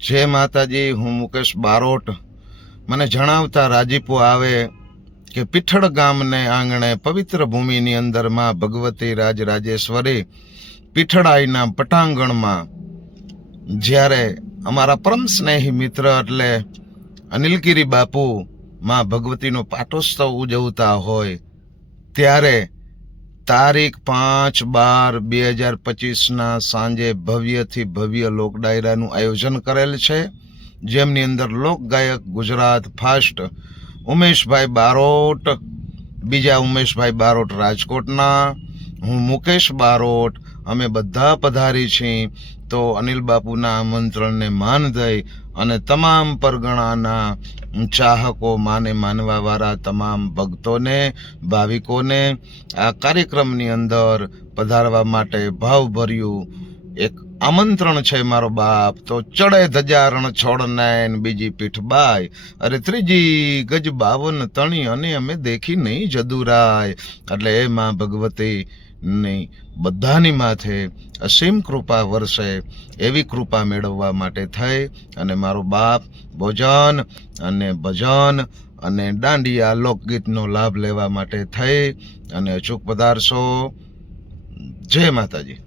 જય માતાજી, હું મુકેશ બારોટ। મને જણાવતા રાજીપો આવે કે પીઠળ ગામને આંગણે પવિત્ર ભૂમિની અંદર માં ભગવતી રાજ રાજેશ્વરી પીઠળાઈના પટાંગણમાં જ્યારે અમારા પરમ સ્નેહી મિત્ર એટલે અનિલગીરી બાપુ માં ભગવતીનો પાટોત્સવ ઉજવતા હોય ત્યારે તારીખ 5/12/2025 સાંજે ભવ્યથી ભવ્ય લોક ડાયરાનું આયોજન કરેલ છે, જેમની અંદર લોક ગાયક ગુજરાત ફાસ્ટ ઉમેશભાઈ બારોટ, બીજા ઉમેશભાઈ બારોટ રાજકોટના, હું મુકેશ બારોટ, અમે બધા પધારી છીએ। તો અનિલ બાપુના આમંત્રણને માન દઈ અને તમામ પરગણાના ચાહકો, માને માનવાવાળા તમામ ભક્તોને, ભાવિકોને આ કાર્યક્રમની અંદર પધારવા માટે ભાવભર્યું એક આમંત્રણ છે મારો બાપ। તો ચડે ધજારણ છોડને બીજી પીઠ બાય, અરે ત્રીજી ગજ 52 તણી અને અમે દેખી નહીં જદુરાય। એટલે એ માં ભગવતી ની બધાની માથે અસીમ કૃપા વરસે એવી કૃપા મેળવવા માટે થઈ અને મારો બાપ ભોજન અને ભજન અને દાંડિયા લોકગીતનો લાભ લેવા માટે થઈ અને અચૂક પધારશો। જય માતાજી।